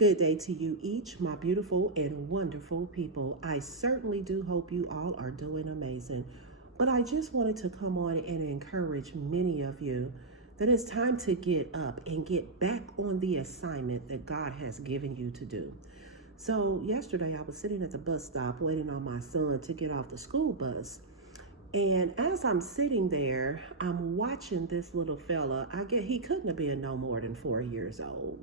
Good day to you each, my beautiful and wonderful people. I certainly do hope you all are doing amazing. But I just wanted to come on and encourage many of you that it's time to get up and get back on the assignment that God has given you to do. So yesterday I was sitting at the bus stop waiting on my son to get off the school bus. And as I'm sitting there, I'm watching this little fella. He couldn't have been no more than 4 years old,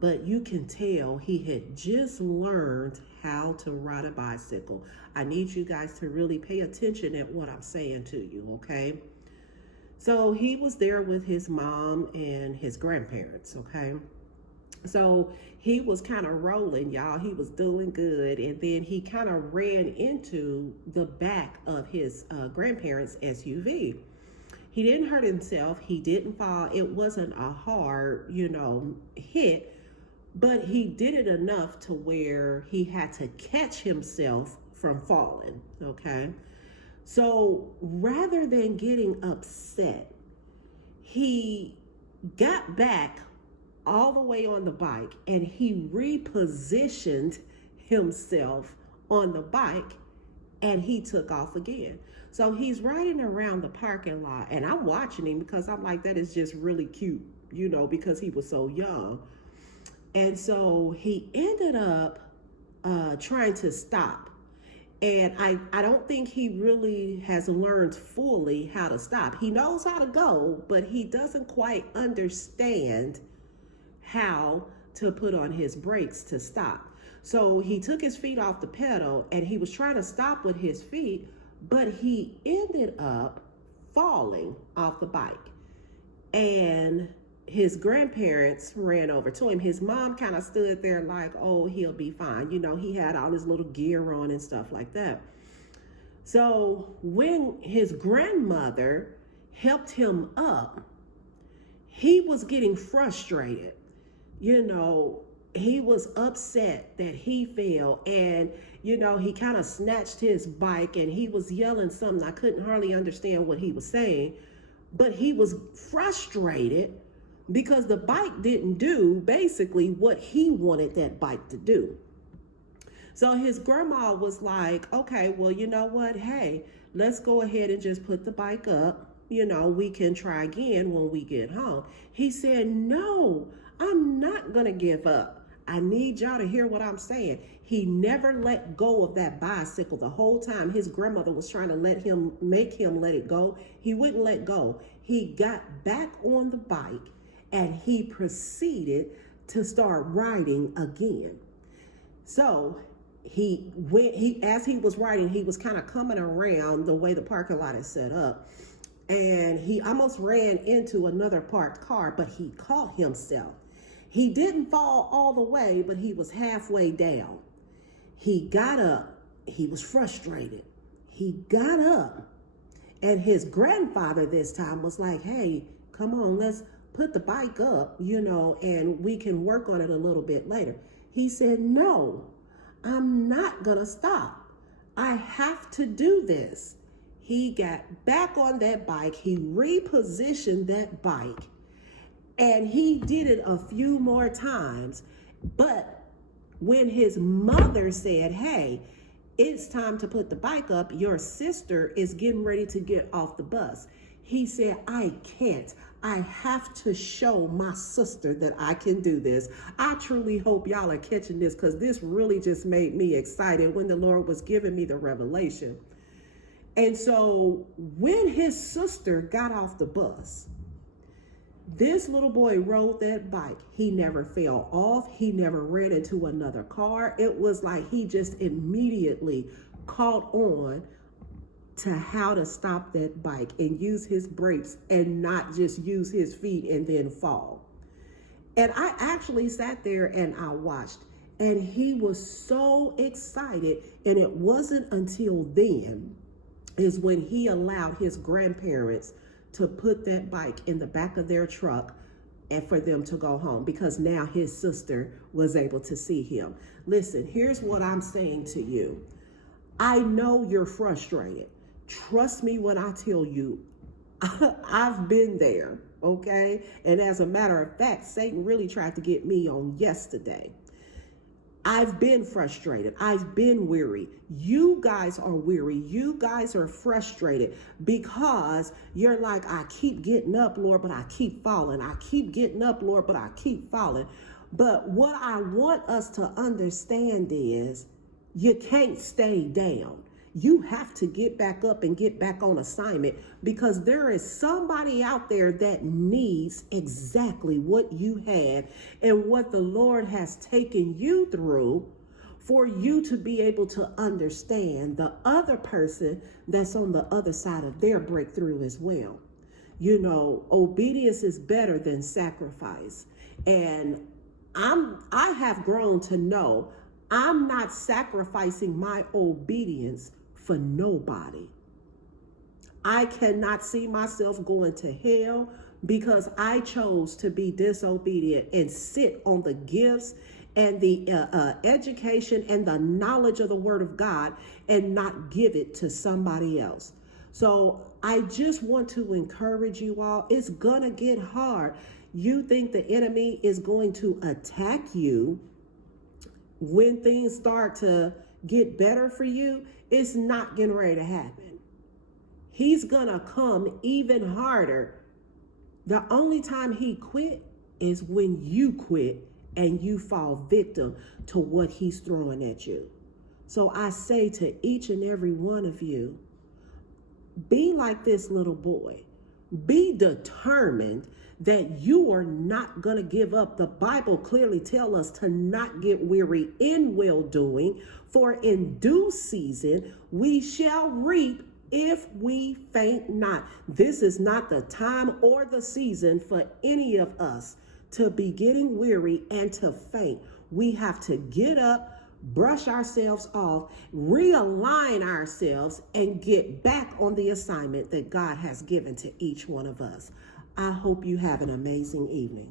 but you can tell he had just learned how to ride a bicycle. I need you guys to really pay attention at what I'm saying to you, okay? So he was there with his mom and his grandparents, okay? So he was kind of rolling, y'all. He was doing good. And then he kind of ran into the back of his grandparents' SUV. He didn't hurt himself. He didn't fall. It wasn't a hard, hit, but he did it enough to where he had to catch himself from falling, okay? So rather than getting upset, he got back all the way on the bike and he repositioned himself on the bike and he took off again. So he's riding around the parking lot and I'm watching him because I'm like, that is just really cute, because he was so young. And so he ended up trying to stop. And I don't think he really has learned fully how to stop. He knows how to go, but he doesn't quite understand how to put on his brakes to stop. So he took his feet off the pedal and he was trying to stop with his feet, but he ended up falling off the bike. And his grandparents ran over to him. His mom kind of stood there like, oh, he'll be fine. He had all his little gear on and stuff like that. So when his grandmother helped him up, he was getting frustrated. He was upset that he fell and, he kind of snatched his bike and he was yelling something. I couldn't hardly understand what he was saying, but he was frustrated because the bike didn't do basically what he wanted that bike to do. So his grandma was like, okay, well, you know what? Hey, let's go ahead and just put the bike up. We can try again when we get home. He said, no, I'm not going to give up. I need y'all to hear what I'm saying. He never let go of that bicycle the whole time. His grandmother was trying to make him let it go. He wouldn't let go. He got back on the bike and he proceeded to start riding again. So as he was riding, he was kind of coming around the way the parking lot is set up. And he almost ran into another parked car, but he caught himself. He didn't fall all the way, but he was halfway down. He got up. He was frustrated. He got up. And his grandfather this time was like, hey, come on, let's put the bike up, and we can work on it a little bit later. He said, no, I'm not going to stop. I have to do this. He got back on that bike. He repositioned that bike. And he did it a few more times. But when his mother said, hey, it's time to put the bike up, your sister is getting ready to get off the bus, he said, I can't. I have to show my sister that I can do this. I truly hope y'all are catching this because this really just made me excited when the Lord was giving me the revelation. And so when his sister got off the bus, this little boy rode that bike. He never fell off. He never ran into another car. It was like he just immediately caught on to how to stop that bike and use his brakes and not just use his feet and then fall. And I actually sat there and I watched, and he was so excited. And it wasn't until then is when he allowed his grandparents to put that bike in the back of their truck and for them to go home, because now his sister was able to see him. Listen, here's what I'm saying to you. I know you're frustrated. Trust me when I tell you, I've been there. Okay. And as a matter of fact, Satan really tried to get me on yesterday. I've been frustrated. I've been weary. You guys are weary. You guys are frustrated because you're like, I keep getting up, Lord, but I keep falling. I keep getting up, Lord, but I keep falling. But what I want us to understand is you can't stay down. You have to get back up and get back on assignment, because there is somebody out there that needs exactly what you have and what the Lord has taken you through for you to be able to understand the other person that's on the other side of their breakthrough as well. You know, obedience is better than sacrifice. And I have grown to know I'm not sacrificing my obedience for nobody. I cannot see myself going to hell because I chose to be disobedient and sit on the gifts and the education and the knowledge of the Word of God and not give it to somebody else. So I just want to encourage you all. It's gonna get hard. You think the enemy is going to attack you when things start to get better for you? It's not getting ready to happen. He's gonna come even harder. The only time he quit is when you quit and you fall victim to what he's throwing at you. So I say to each and every one of you, be like this little boy. Be determined that you are not going to give up. The Bible clearly tells us to not get weary in well-doing, for in due season we shall reap if we faint not. This is not the time or the season for any of us to be getting weary and to faint. We have to get up, brush ourselves off, realign ourselves, and get back on the assignment that God has given to each one of us. I hope you have an amazing evening.